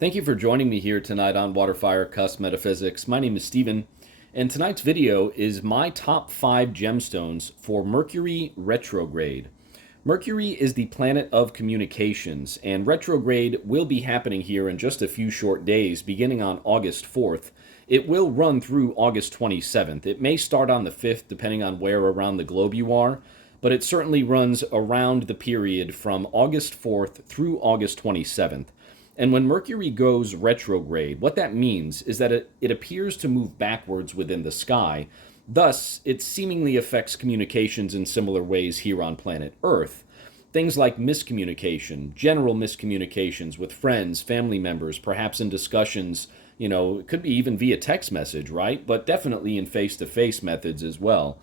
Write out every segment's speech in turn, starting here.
Thank you for joining me here tonight on WATERFIRECUSP Metaphysics. My name is Steven, and tonight's video is my top 5 gemstones for Mercury Retrograde. Mercury is the planet of communications, and retrograde will be happening here in just a few short days, beginning on August 4th. It will run through August 27th. It may start on the 5th, depending on where around the globe you are, but it certainly runs around the period from August 4th through August 27th. And when Mercury goes retrograde, what that means is that it appears to move backwards within the sky. Thus, it seemingly affects communications in similar ways here on planet Earth. Things like miscommunication, general miscommunications with friends, family members, perhaps in discussions, it could be even via text message, right? But definitely in face-to-face methods as well.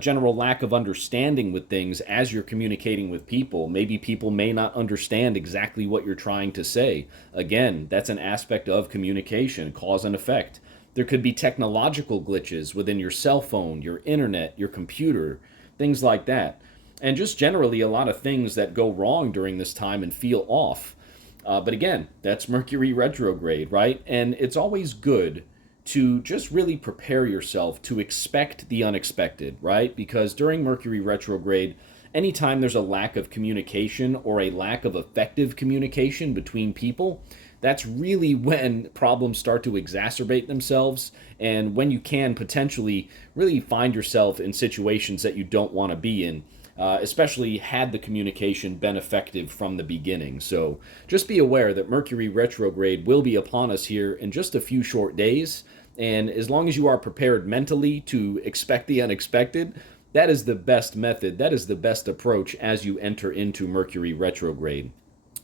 General lack of understanding with things as you're communicating with people. Maybe people may not understand exactly what you're trying to say. Again, that's an aspect of communication, cause and effect. There could be technological glitches within your cell phone, your internet, your computer, things like that. And just generally a lot of things that go wrong during this time and feel off. But again, that's Mercury retrograde, right? And it's always good to just really prepare yourself to expect the unexpected, right? Because during Mercury retrograde, anytime there's a lack of communication or a lack of effective communication between people, that's really when problems start to exacerbate themselves and when you can potentially really find yourself in situations that you don't want to be in. Especially had the communication been effective from the beginning. So just be aware that Mercury retrograde will be upon us here in just a few short days. And as long as you are prepared mentally to expect the unexpected, that is the best method. That is the best approach as you enter into Mercury retrograde.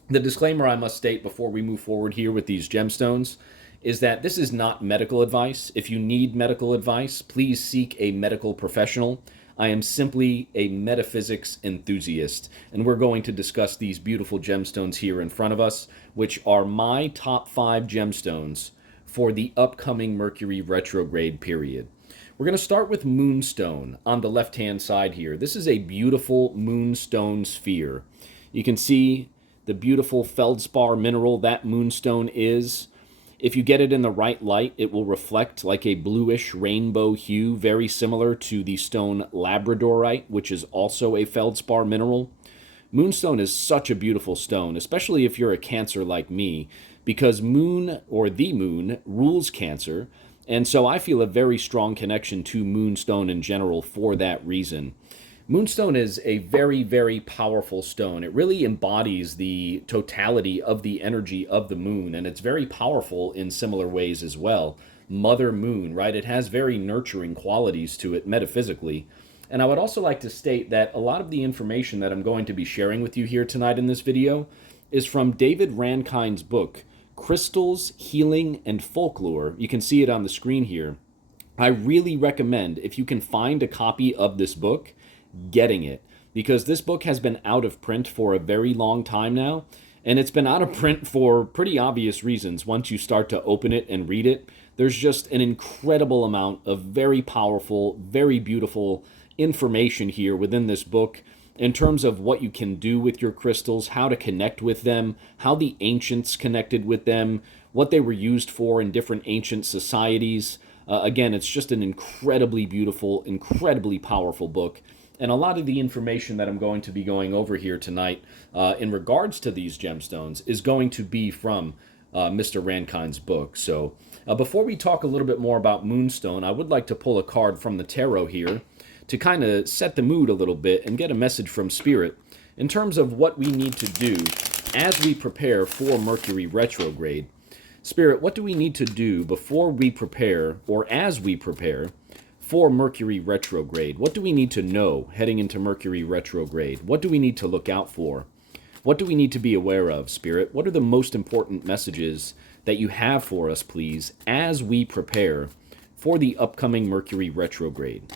The disclaimer I must state before we move forward here with these gemstones is that this is not medical advice. If you need medical advice, please seek a medical professional. I am simply a metaphysics enthusiast, and we're going to discuss these beautiful gemstones here in front of us, which are my top 5 gemstones for the upcoming Mercury retrograde period. We're going to start with Moonstone on the left-hand side here. This is a beautiful moonstone sphere. You can see the beautiful feldspar mineral that moonstone is. If you get it in the right light, it will reflect like a bluish rainbow hue, very similar to the stone labradorite, which is also a feldspar mineral. Moonstone is such a beautiful stone, especially if you're a Cancer like me, because moon, or the moon, rules Cancer, and so I feel a very strong connection to Moonstone in general for that reason. Moonstone is a very, very powerful stone. It really embodies the totality of the energy of the moon, and it's very powerful in similar ways as well. Mother Moon, right? It has very nurturing qualities to it metaphysically. And I would also like to state that a lot of the information that I'm going to be sharing with you here tonight in this video is from David Rankind's book, Crystals, Healing, and Folklore. You can see it on the screen here. I really recommend, if you can find a copy of this book, getting it, because this book has been out of print for a very long time now, and it's been out of print for pretty obvious reasons. Once you start to open it and read it, there's just an incredible amount of very powerful, very beautiful information here within this book in terms of what you can do with your crystals, how to connect with them, how the ancients connected with them, what they were used for in different ancient societies. Again, it's just an incredibly beautiful, incredibly powerful book. And a lot of the information that I'm going to be going over here tonight in regards to these gemstones is going to be from Mr. Rankind's book. So before we talk a little bit more about Moonstone, I would like to pull a card from the tarot here to kind of set the mood a little bit and get a message from Spirit in terms of what we need to do as we prepare for Mercury retrograde. Spirit, what do we need to do before we prepare, or as we prepare, for Mercury retrograde? What do we need to know heading into Mercury retrograde? What do we need to look out for? What do we need to be aware of, Spirit? What are the most important messages that you have for us, please, as we prepare for the upcoming Mercury retrograde?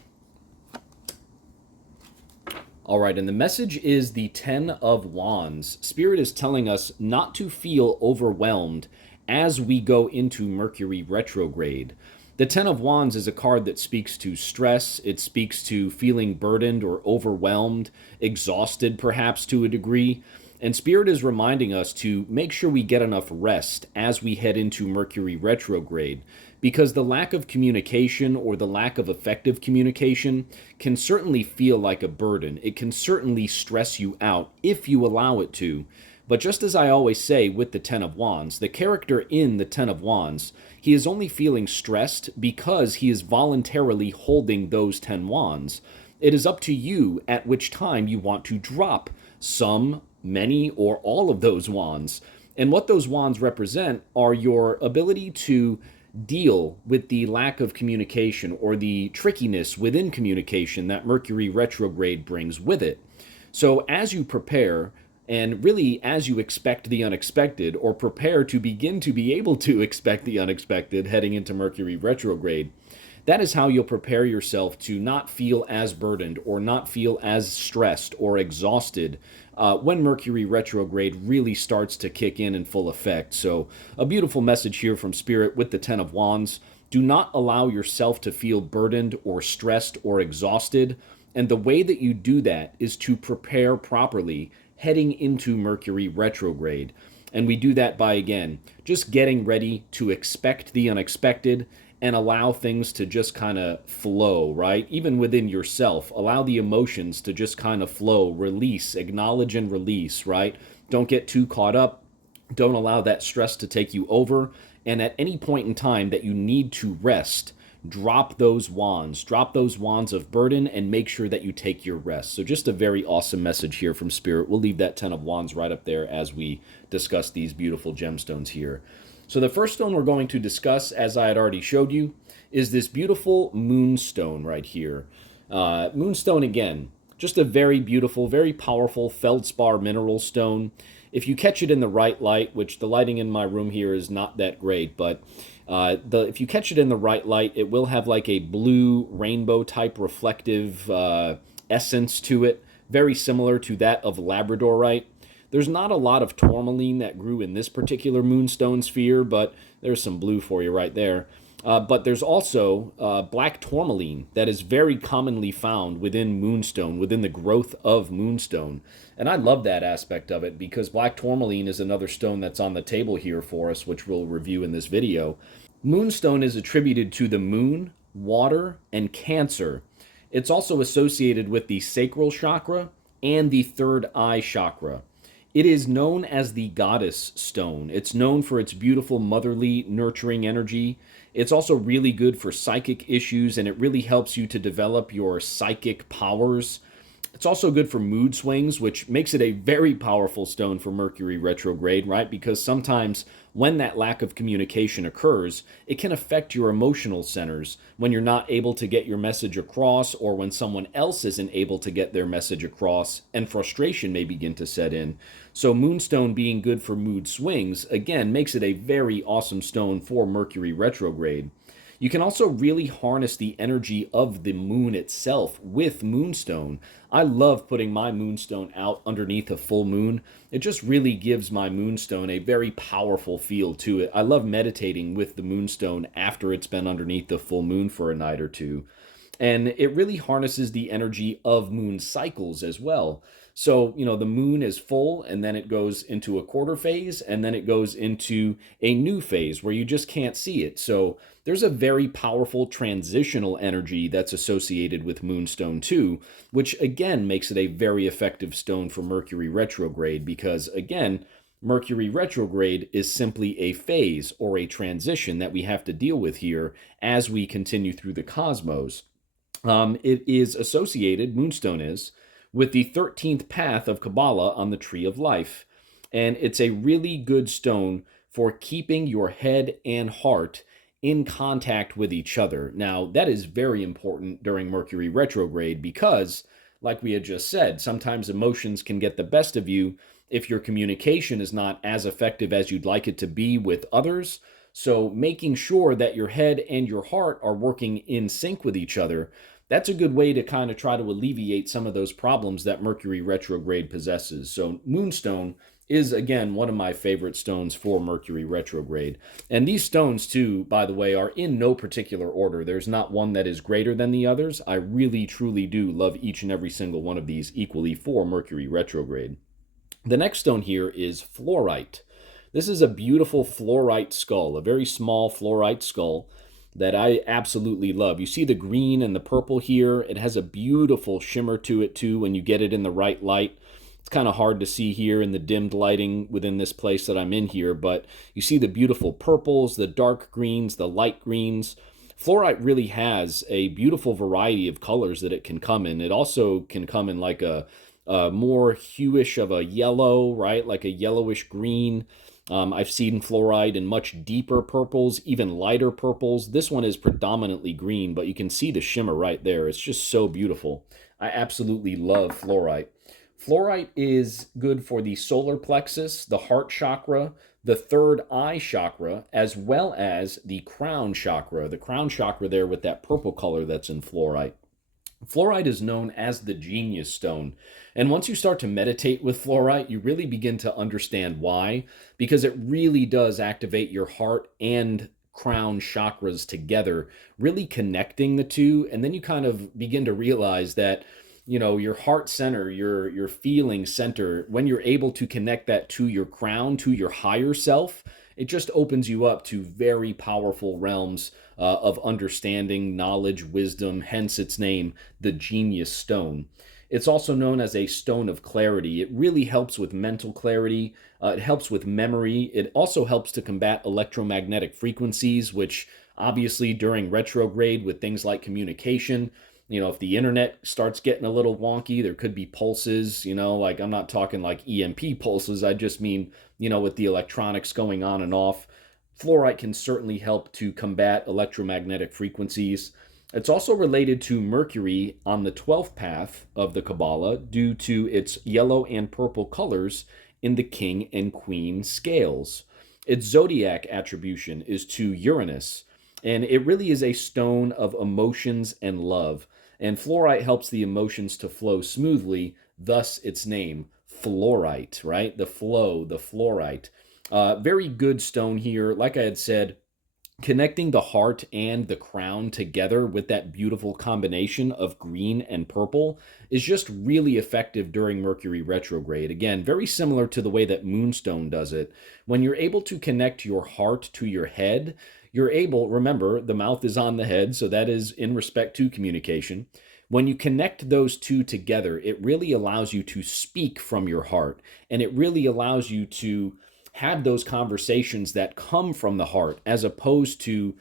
All right, and the message is the 10 of Wands. Spirit is telling us not to feel overwhelmed as we go into Mercury retrograde. The 10 of Wands is a card that speaks to stress. It speaks to feeling burdened or overwhelmed, exhausted perhaps to a degree. And Spirit is reminding us to make sure we get enough rest as we head into Mercury retrograde, because the lack of communication or the lack of effective communication can certainly feel like a burden. It can certainly stress you out if you allow it to. But just as I always say with the Ten of Wands, the character in the Ten of Wands, he is only feeling stressed because he is voluntarily holding those 10 wands. It is up to you at which time you want to drop some, many, or all of those wands. And what those wands represent are your ability to deal with the lack of communication or the trickiness within communication that Mercury retrograde brings with it. So as you prepare, and really as you expect the unexpected, or prepare to begin to be able to expect the unexpected heading into Mercury retrograde, that is how you'll prepare yourself to not feel as burdened or not feel as stressed or exhausted when Mercury retrograde really starts to kick in full effect. So a beautiful message here from Spirit with the Ten of Wands. Do not allow yourself to feel burdened or stressed or exhausted. And the way that you do that is to prepare properly heading into Mercury retrograde. And we do that by, again, just getting ready to expect the unexpected and allow things to just kind of flow, right? Even within yourself, allow the emotions to just kind of flow, release, acknowledge and release, right? Don't get too caught up. Don't allow that stress to take you over. And at any point in time that you need to rest, drop those wands of burden, and make sure that you take your rest. So just a very awesome message here from Spirit. We'll leave that 10 of wands right up there as we discuss these beautiful gemstones here. So the first stone we're going to discuss, as I had already showed you, is this beautiful moonstone right here. Moonstone, again, just a very beautiful, very powerful feldspar mineral stone. If you catch it in the right light, which the lighting in my room here is not that great, but if you catch it in the right light, it will have like a blue rainbow type reflective essence to it, very similar to that of labradorite. There's not a lot of tourmaline that grew in this particular moonstone sphere, but there's some blue for you right there. But there's also black tourmaline that is very commonly found within moonstone, within the growth of moonstone. And I love that aspect of it because black tourmaline is another stone that's on the table here for us, which we'll review in this video. Moonstone is attributed to the moon, water, and Cancer. It's also associated with the sacral chakra and the third eye chakra. It is known as the goddess stone. It's known for its beautiful motherly, nurturing energy. It's also really good for psychic issues, and it really helps you to develop your psychic powers. It's also good for mood swings, which makes it a very powerful stone for Mercury retrograde, right? Because sometimes when that lack of communication occurs, it can affect your emotional centers when you're not able to get your message across, or when someone else isn't able to get their message across, and frustration may begin to set in. So Moonstone being good for mood swings, again, makes it a very awesome stone for Mercury retrograde. You can also really harness the energy of the moon itself with Moonstone. I love putting my Moonstone out underneath a full moon. It just really gives my Moonstone a very powerful feel to it. I love meditating with the Moonstone after it's been underneath the full moon for a night or two. And it really harnesses the energy of moon cycles as well. So, the moon is full, and then it goes into a quarter phase, and then it goes into a new phase where you just can't see it. So there's a very powerful transitional energy that's associated with Moonstone too, which again makes it a very effective stone for Mercury retrograde because, again, Mercury retrograde is simply a phase or a transition that we have to deal with here as we continue through the cosmos. It is associated, Moonstone is, with the 13th path of Kabbalah on the Tree of Life. And it's a really good stone for keeping your head and heart in contact with each other. Now, that is very important during Mercury retrograde because, like we had just said, sometimes emotions can get the best of you if your communication is not as effective as you'd like it to be with others. So making sure that your head and your heart are working in sync with each other, that's a good way to kind of try to alleviate some of those problems that Mercury retrograde possesses. So Moonstone is, again, one of my favorite stones for Mercury retrograde. And these stones, too, by the way, are in no particular order. There's not one that is greater than the others. I really, truly do love each and every single one of these equally for Mercury retrograde. The next stone here is fluorite. This is a beautiful fluorite skull, a very small fluorite skull that I absolutely love. You see the green and the purple here. It has a beautiful shimmer to it too when you get it in the right light. It's kind of hard to see here in the dimmed lighting within this place that I'm in here, but you see the beautiful purples, the dark greens, the light greens. Fluorite really has a beautiful variety of colors that it can come in. It also can come in like a more hueish of a yellow, right? Like a yellowish green. I've seen fluorite in much deeper purples, even lighter purples. This one is predominantly green, but you can see the shimmer right there. It's just so beautiful. I absolutely love fluorite. Fluorite is good for the solar plexus, the heart chakra, the third eye chakra, as well as the crown chakra. The crown chakra there with that purple color that's in fluorite. Fluorite is known as the genius stone. And once you start to meditate with fluorite, you really begin to understand why, because it really does activate your heart and crown chakras together, really connecting the two. And then you kind of begin to realize that, your heart center, your feeling center, when you're able to connect that to your crown, to your higher self, it just opens you up to very powerful realms of understanding, knowledge, wisdom, hence its name, the genius stone. It's also known as a stone of clarity. It really helps with mental clarity. It helps with memory. It also helps to combat electromagnetic frequencies, which obviously during retrograde with things like communication, if the internet starts getting a little wonky, there could be pulses, like I'm not talking like EMP pulses. I just mean, with the electronics going on and off. Fluorite can certainly help to combat electromagnetic frequencies. It's also related to Mercury on the 12th path of the Kabbalah due to its yellow and purple colors in the king and queen scales. Its zodiac attribution is to Uranus, and it really is a stone of emotions and love. And fluorite helps the emotions to flow smoothly, thus its name, fluorite, right? The flow, the fluorite. Very good stone here. Like I had said, connecting the heart and the crown together with that beautiful combination of green and purple is just really effective during Mercury retrograde. Again, very similar to the way that Moonstone does it. When you're able to connect your heart to your head, you're able, remember, the mouth is on the head, so that is in respect to communication. When you connect those two together, it really allows you to speak from your heart, and it really allows you to have those conversations that come from the heart as opposed to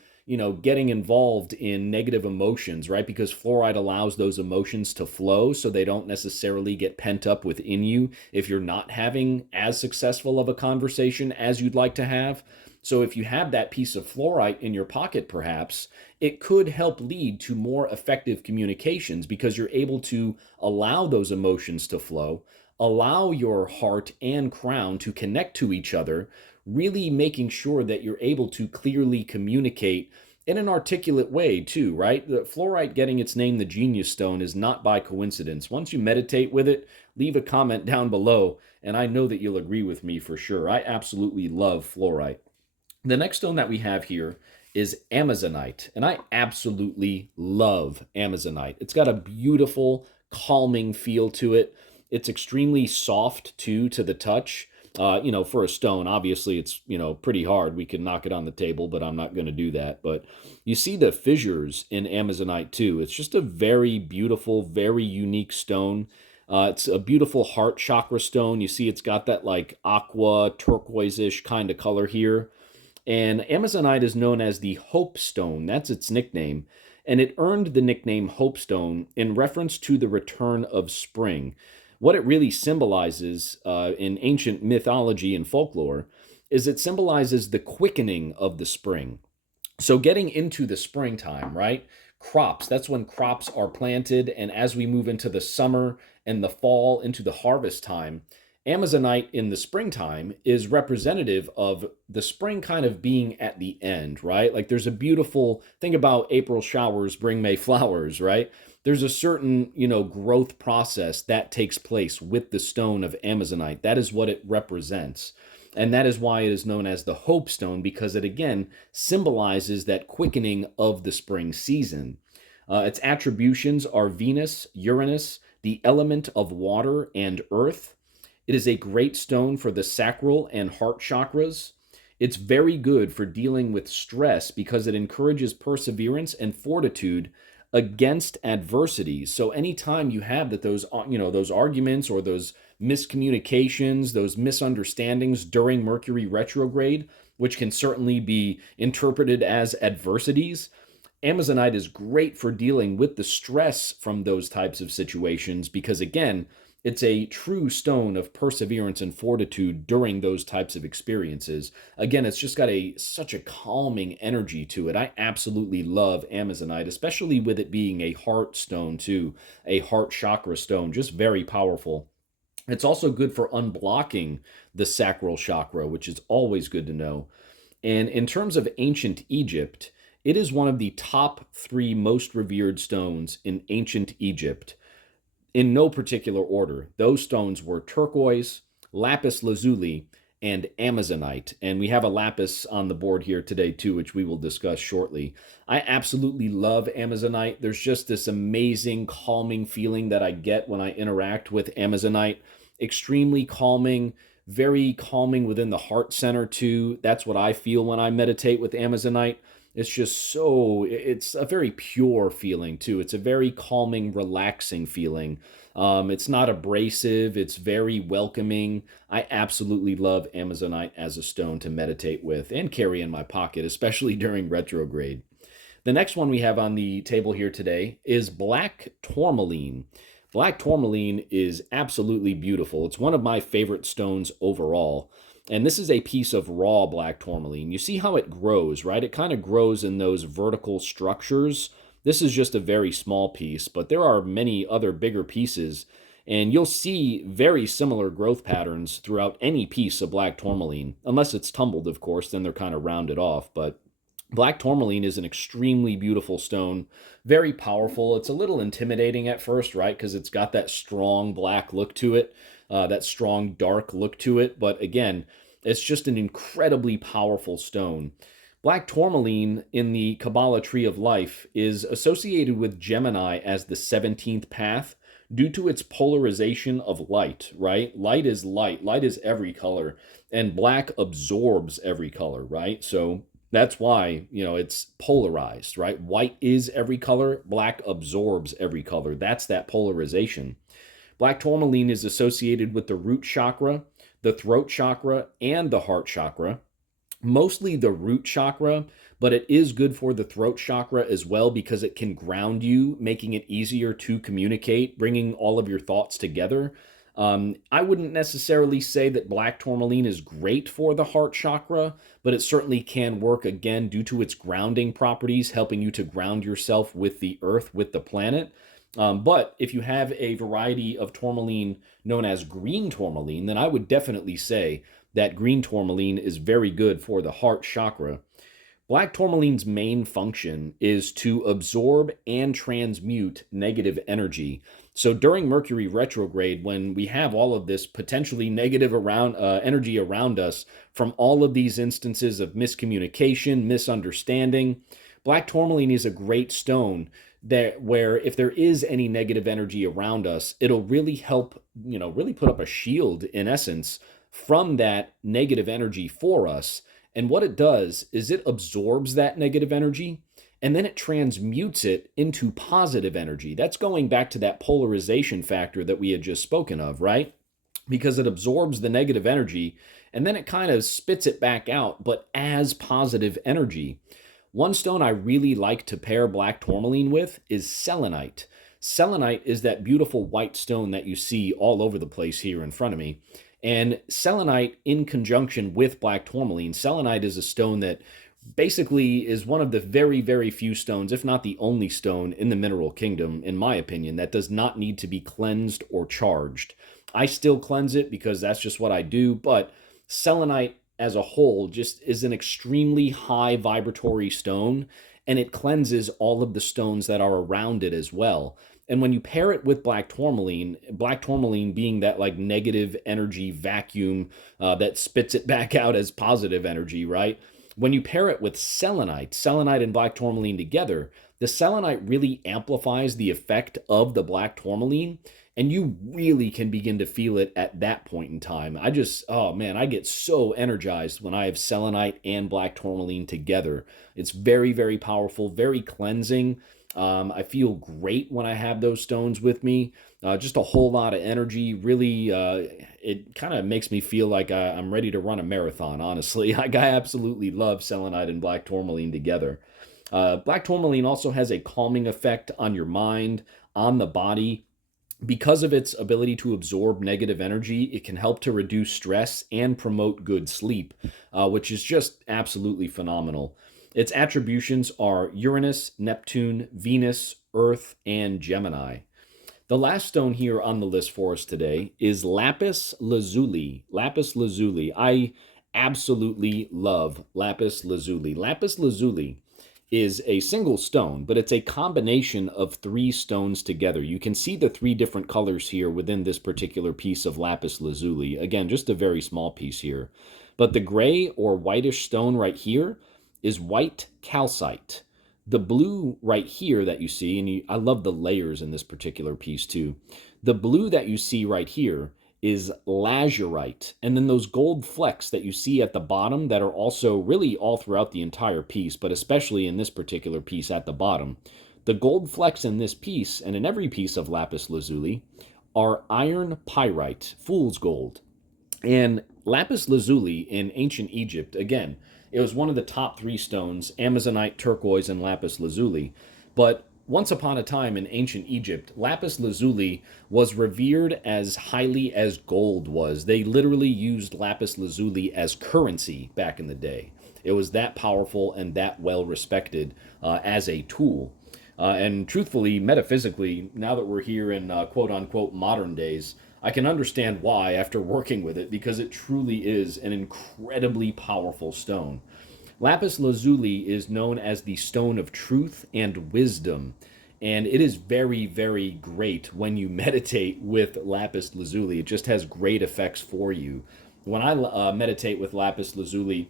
getting involved in negative emotions, right? Because fluoride allows those emotions to flow so they don't necessarily get pent up within you if you're not having as successful of a conversation as you'd like to have. So if you have that piece of fluorite in your pocket, perhaps, it could help lead to more effective communications because you're able to allow those emotions to flow, allow your heart and crown to connect to each other, really making sure that you're able to clearly communicate in an articulate way too, right? The fluorite getting its name, the genius stone, is not by coincidence. Once you meditate with it, leave a comment down below, and I know that you'll agree with me for sure. I absolutely love fluorite. The next stone that we have here is Amazonite, and I absolutely love Amazonite. It's got a beautiful, calming feel to it. It's extremely soft, too, to the touch. For a stone, obviously it's, pretty hard. We can knock it on the table, but I'm not going to do that. But you see the fissures in Amazonite, too. It's just a very beautiful, very unique stone. It's a beautiful heart chakra stone. You see it's got that like aqua, turquoise-ish kind of color here. And Amazonite is known as the Hope Stone. That's its nickname. And it earned the nickname Hope Stone in reference to the return of spring. What it really symbolizes in ancient mythology and folklore is it symbolizes the quickening of the spring. So getting into the springtime, right? Crops, that's when crops are planted. And as we move into the summer and the fall, into the harvest time, Amazonite in the springtime is representative of the spring kind of being at the end, right? Like there's a beautiful thing about April showers bring May flowers, right? There's a certain, growth process that takes place with the stone of Amazonite. That is what it represents. And that is why it is known as the Hope Stone, because it again symbolizes that quickening of the spring season. Its attributions are Venus, Uranus, the element of water and earth. It is a great stone for the sacral and heart chakras. It's very good for dealing with stress because it encourages perseverance and fortitude against adversities. So anytime you have those arguments or those miscommunications, those misunderstandings during Mercury retrograde, which can certainly be interpreted as adversities, Amazonite is great for dealing with the stress from those types of situations because, again, it's a true stone of perseverance and fortitude during those types of experiences. Again, it's just got such a calming energy to it. I absolutely love Amazonite, especially with it being a heart stone too, a heart chakra stone, just very powerful. It's also good for unblocking the sacral chakra, which is always good to know. And in terms of ancient Egypt, it is one of the top 3 most revered stones in ancient Egypt in no particular order. Those stones were turquoise, lapis lazuli, and amazonite. And we have a lapis on the board here today too, which we will discuss shortly. I absolutely love amazonite. There's just this amazing calming feeling that I get when I interact with amazonite. Extremely calming, very calming within the heart center too. That's what I feel when I meditate with amazonite. It's a very pure feeling too. It's a very calming, relaxing feeling. It's not abrasive. It's very welcoming. I absolutely love Amazonite as a stone to meditate with and carry in my pocket, especially during retrograde. The next one we have on the table here today is black tourmaline. Black tourmaline is absolutely beautiful. It's one of my favorite stones overall. And this is a piece of raw black tourmaline. You see how it grows, right? It kind of grows in those vertical structures. This is just a very small piece, but there are many other bigger pieces. And you'll see very similar growth patterns throughout any piece of black tourmaline. Unless it's tumbled, of course, then they're kind of rounded off. But black tourmaline is an extremely beautiful stone, very powerful. It's a little intimidating at first, right? Because it's got that strong black look to it, that strong dark look to it. But again, it's just an incredibly powerful stone. Black tourmaline in the Kabbalah tree of life is associated with Gemini as the 17th path due to its polarization of light, right? Light is light. Light is every color, and black absorbs every color, right? So that's why, it's polarized, right? White is every color, black absorbs every color. That's that polarization. Black tourmaline is associated with the root chakra, the throat chakra, and the heart chakra. Mostly the root chakra, but it is good for the throat chakra as well because it can ground you, making it easier to communicate, bringing all of your thoughts together. I wouldn't necessarily say that black tourmaline is great for the heart chakra, but it certainly can work again due to its grounding properties, helping you to ground yourself with the earth, with the planet. But if you have a variety of tourmaline known as green tourmaline, then I would definitely say that green tourmaline is very good for the heart chakra. Black tourmaline's main function is to absorb and transmute negative energy. So during Mercury retrograde, when we have all of this potentially negative energy around us from all of these instances of miscommunication, misunderstanding, black tourmaline is a great stone where if there is any negative energy around us, it'll really help, really put up a shield in essence from that negative energy for us. And what it does is it absorbs that negative energy and then it transmutes it into positive energy. That's going back to that polarization factor that we had just spoken of, right? Because it absorbs the negative energy and then it kind of spits it back out, but as positive energy. One stone I really like to pair black tourmaline with is selenite. Selenite is that beautiful white stone that you see all over the place here in front of me. And selenite in conjunction with black tourmaline, selenite is a stone that basically is one of the very, very few stones, if not the only stone in the mineral kingdom, in my opinion, that does not need to be cleansed or charged. I still cleanse it because that's just what I do, but selenite as a whole just is an extremely high vibratory stone, and it cleanses all of the stones that are around it as well. And when you pair it with black tourmaline being that like negative energy vacuum that spits it back out as positive energy, right? When you pair it with selenite and black tourmaline together, the selenite really amplifies the effect of the black tourmaline, And you really can begin to feel it at that point in time. Oh man, I get so energized when I have selenite and black tourmaline together. It's very, very powerful, very cleansing. I feel great when I have those stones with me. Just a whole lot of energy. Really, it kind of makes me feel like I'm ready to run a marathon, honestly. Like, I absolutely love selenite and black tourmaline together. Black tourmaline also has a calming effect on your mind, on the body. Because of its ability to absorb negative energy, it can help to reduce stress and promote good sleep, which is just absolutely phenomenal. Its attributions are Uranus, Neptune, Venus, Earth, and Gemini. The last stone here on the list for us today is Lapis Lazuli. Lapis Lazuli. I absolutely love Lapis Lazuli. Lapis Lazuli is a single stone, but it's a combination of three stones together. You can see the three different colors here within this particular piece of Lapis Lazuli. Again, just a very small piece here. But the gray or whitish stone right here is white calcite. The blue right here that you see, and I love the layers in this particular piece too. The blue that you see right here is lazurite. And then those gold flecks that you see at the bottom that are also really all throughout the entire piece, but especially in this particular piece at the bottom. The gold flecks in this piece, and in every piece of lapis lazuli, are iron pyrite, fool's gold. And lapis lazuli in ancient Egypt, again, it was one of the top three stones, Amazonite, turquoise, and lapis lazuli. But once upon a time in ancient Egypt, lapis lazuli was revered as highly as gold was. They literally used lapis lazuli as currency back in the day. It was that powerful and that well respected as a tool. And truthfully, metaphysically, now that we're here in quote unquote modern days, I can understand why after working with it, because it truly is an incredibly powerful stone. Lapis lazuli is known as the stone of truth and wisdom, and it is very, very great when you meditate with lapis lazuli. It just has great effects for you. When I meditate with lapis lazuli,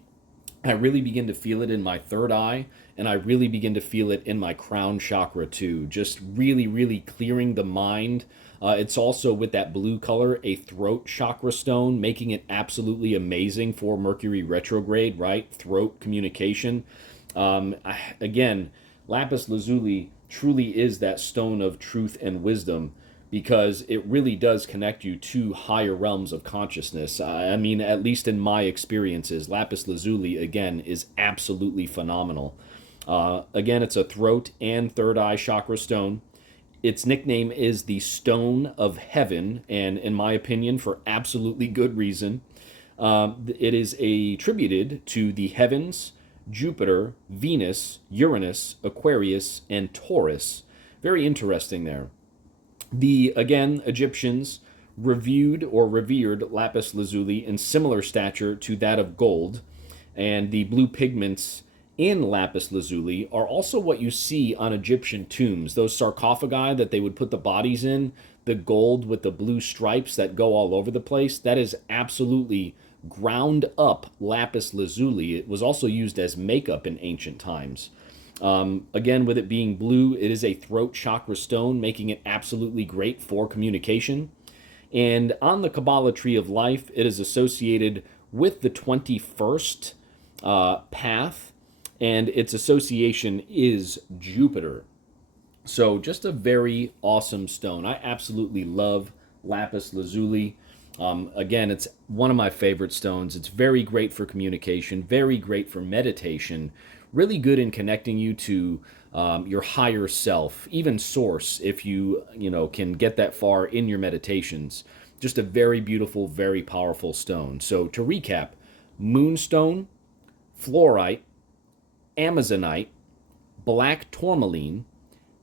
I really begin to feel it in my third eye, and I really begin to feel it in my crown chakra too. Just really, really clearing the mind. It's also, with that blue color, a throat chakra stone, making it absolutely amazing for Mercury retrograde, right? Throat communication. Again, lapis lazuli truly is that stone of truth and wisdom, because it really does connect you to higher realms of consciousness. I mean, at least in my experiences, lapis lazuli, again, is absolutely phenomenal. Again, it's a throat and third eye chakra stone. Its nickname is the Stone of Heaven, and in my opinion, for absolutely good reason. It is attributed to the heavens, Jupiter, Venus, Uranus, Aquarius, and Taurus. Very interesting there. The, again, Egyptians revered lapis lazuli in similar stature to that of gold, and the blue pigments in lapis lazuli are also what you see on Egyptian tombs. Those sarcophagi that they would put the bodies in, the gold with the blue stripes that go all over the place, that is absolutely ground up lapis lazuli. It was also used as makeup in ancient times. Again, with it being blue, it is a throat chakra stone, making it absolutely great for communication. And on the Kabbalah tree of life, it is associated with the 21st path, and its association is Jupiter. So just a very awesome stone. I absolutely love lapis lazuli. Again, it's one of my favorite stones. It's very great for communication, very great for meditation, really good in connecting you to your higher self, even source, if you can get that far in your meditations. Just a very beautiful, very powerful stone. So to recap, moonstone, fluorite, amazonite, black tourmaline,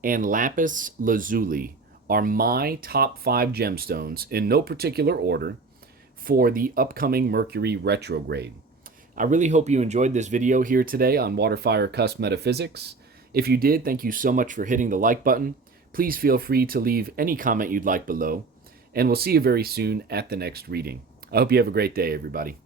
and lapis lazuli are my top 5 gemstones, in no particular order, for the upcoming Mercury retrograde. I really hope you enjoyed this video here today on WaterFireCusp Metaphysics. If you did, thank you so much for hitting the like button. Please feel free to leave any comment you'd like below, and we'll see you very soon at the next reading. I hope you have a great day, everybody.